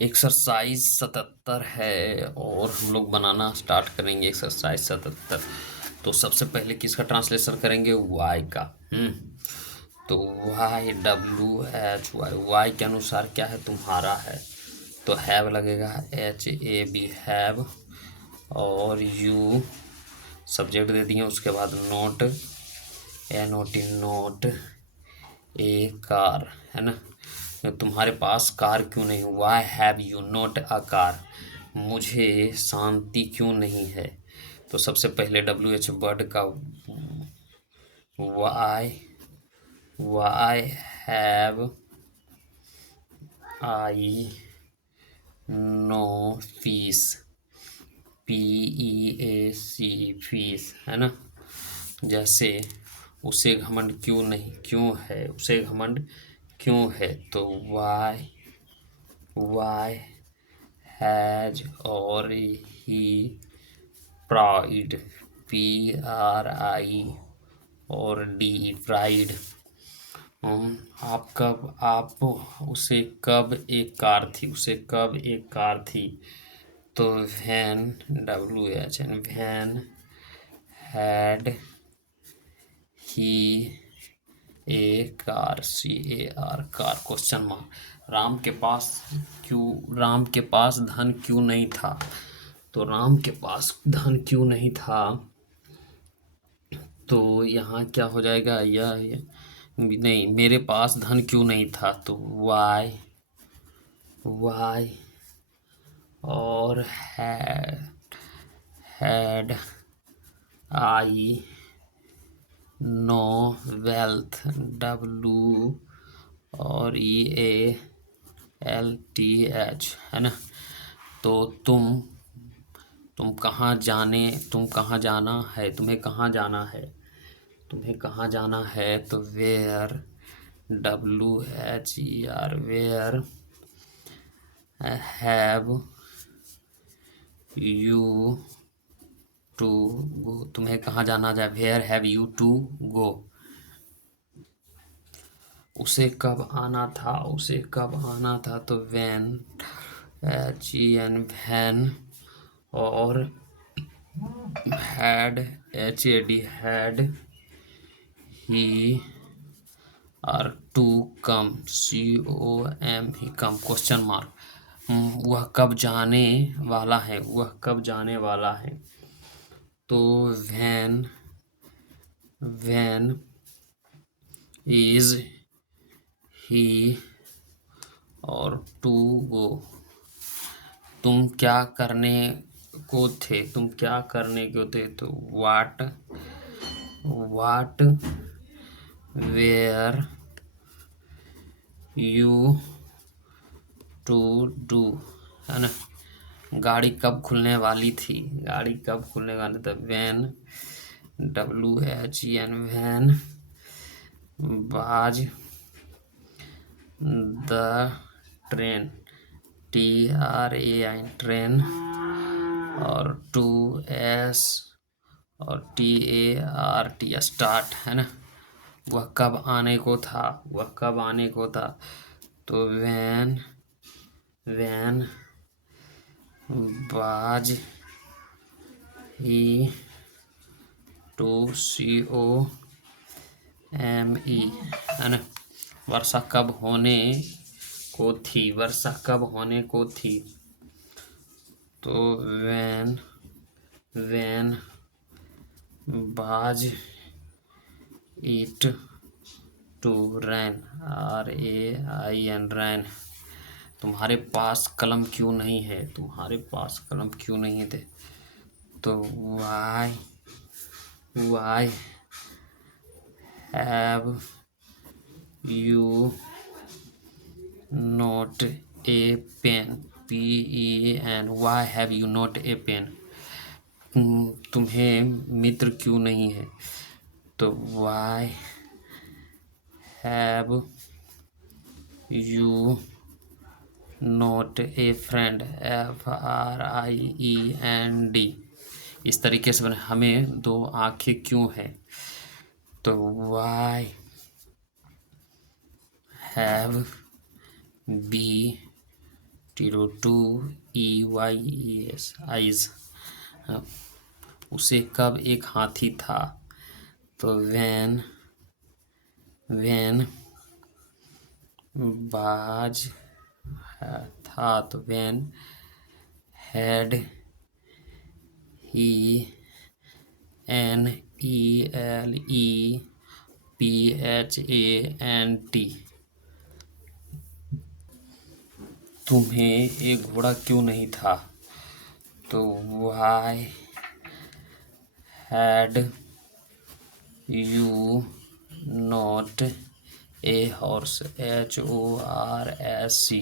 Exercise 77 है और हम लोग बनाना स्टार्ट करेंगे एक्सरसाइज 77। तो सबसे पहले किसका ट्रांसलेशन करेंगे? वाई का। तो वाई, WHY, वाई के अनुसार क्या है? तुम्हारा है, तो हैव लगेगा, HAB हैव। और यू सब्जेक्ट दे दिए, उसके बाद not, NOT not a car, है ना। तो तुम्हारे पास कार क्यों नहीं? Why have you not a car? मुझे शांति क्यों नहीं है? तो सबसे पहले WH वर्ड का why, why have I no peace, PEAC peace, है ना। जैसे उसे घमंड क्यों नहीं, क्यों है उसे घमंड क्यों है? तो वाई, वाई हैज और ही प्राइड, PRI और D प्राइड। आप उसे कब एक कार थी, उसे कब एक कार थी? तो when, WH, when had he a car, CAR car, question mark. Ram के पास धन क्यों नहीं था? तो राम के पास धन क्यों नहीं था? तो यहाँ क्या हो जाएगा? यह नहीं, मेरे पास धन क्यों नहीं था? तो वाई, वाई और had I know wealth, W और EALTH, है ना। तो तुम कहाँ जाना है, तुम्हें कहाँ जाना है, तुम्हें कहाँ जाना है? तो where, WHER, where have you to go, तुम्हें कहाँ जाना है? Where have you to go. उसे कब आना था, उसे कब आना था? तो वैन, HEN वैन और हैड, HAD हैड ही और टू कम, COM ही कम, क्वेश्चन मार्क। वह कब जाने वाला है, वह कब जाने वाला है? तो वैन, वैन इज ही और टू गो। तुम क्या करने को थे, तुम क्या करने को थे? तो वाट वेयर यू टू डू, है ना। गाड़ी कब खुलने वाली थी, गाड़ी कब खुलने वाली थी? When, WHEN when was the train, TRAI train और 2S और TART स्टार्ट, है ना। वह कब आने को था, वह कब आने को था? तो वैन, वैन बाज ही टू COME, है ना। वर्षा कब होने को थी, वर्षा कब होने को थी? तो वैन बाज इट टू रैन, RAIN रैन। तुम्हारे पास कलम क्यों नहीं है, तुम्हारे पास कलम क्यों नहीं थे? तो why have you not a pen, PEN, why have you not a pen? तुम्हें मित्र क्यों नहीं है? तो why have you not a friend, FRIEND। इस तरीके से बने, हमें दो आंखें क्यों हैं? तो why have be Tyes eyes. उसे कब एक हाथी था, तो वैन बाज था, तो वैन हैड ही NELEPHANT। तुम्हें एक घोड़ा क्यों नहीं था, तो why had you not a horse, HORSE।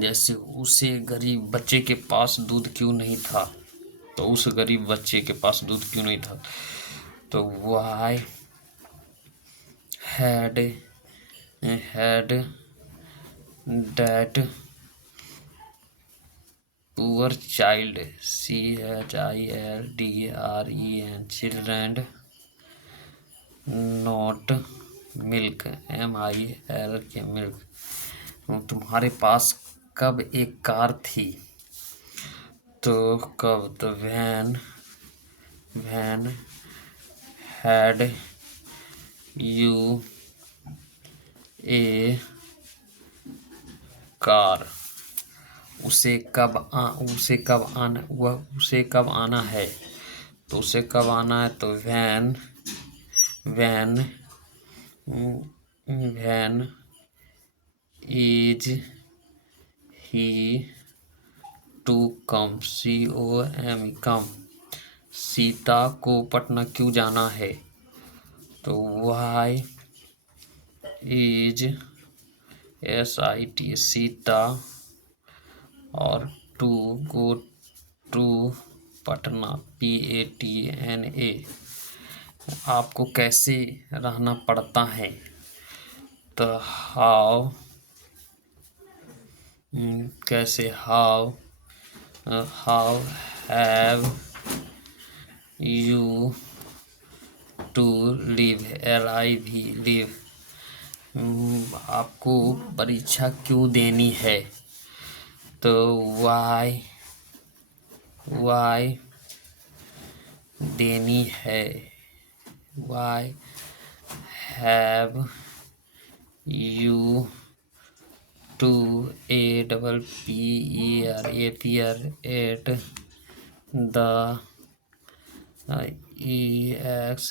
जैसे उसे गरीब बच्चे के पास दूध क्यों नहीं था, तो उस गरीब बच्चे के पास दूध क्यों नहीं था, तो why had that poor child, CHILDREN children not milk, MILK milk. तुम्हारे पास कब एक कार थी, तो कब, तो when had you a car. उसे कब आना है, तो उसे कब आना है, तो when is he to come, COM come. Sita को पटना क्यों जाना है, तो वाई इज SIT सीता, और to go to Patna, PATNA। आपको कैसे रहना पड़ता है, तो हाउ कैसे, how have you to live, LIV live. आपको परीक्षा क्यों देनी है, तो वाई देनी है, why have you to appear at the EXAMINATION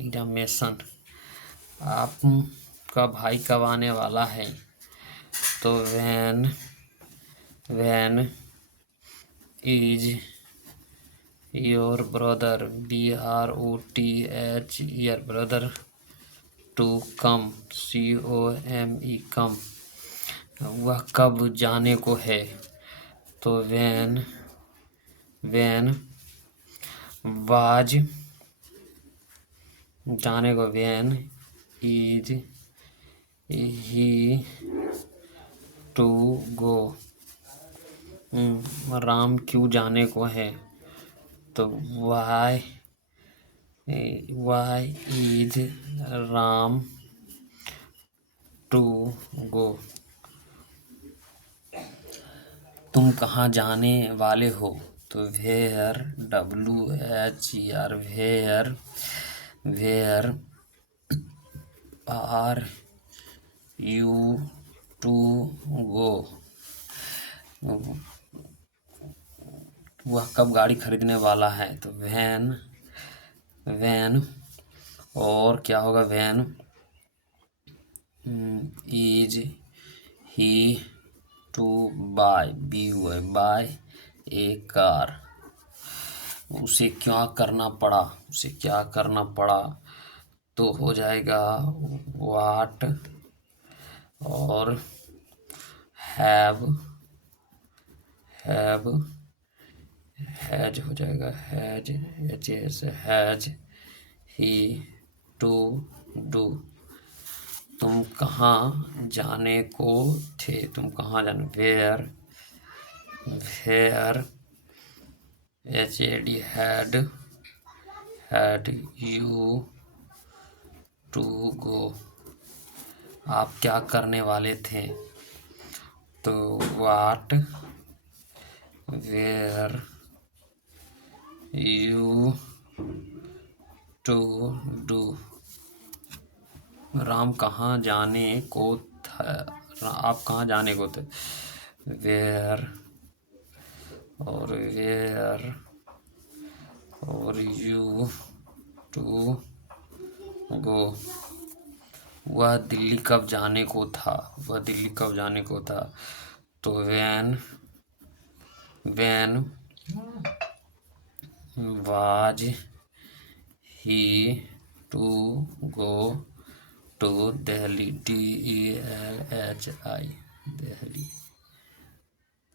examination. आपका भाई कब आने वाला है, तो when is your brother, BROTH your brother to come, COME come. वह कब जाने को है, तो वैन वाज जाने को, when is he to go. Ram क्यों जाने को है, तो why is Ram to go. तुम कहाँ जाने वाले हो, तो where, WHER where are you to go. वह कब गाड़ी खरीदने वाला है, तो वैन और क्या होगा, when is he to buy, buy a car. उसे क्या करना पड़ा, तो हो जाएगा वाट, और हैव हैज हो जाएगा, हैज ही टू डू। तुम कहाँ जाने को थे, where HAD had you to go. आप क्या करने वाले थे? तो what were you to do? Ram कहाँ जाने को था? आप कहाँ जाने को थे? वेयर और यू टू गो? वह दिल्ली कब जाने को था? तो when was he to go to Delhi? DELHI Delhi.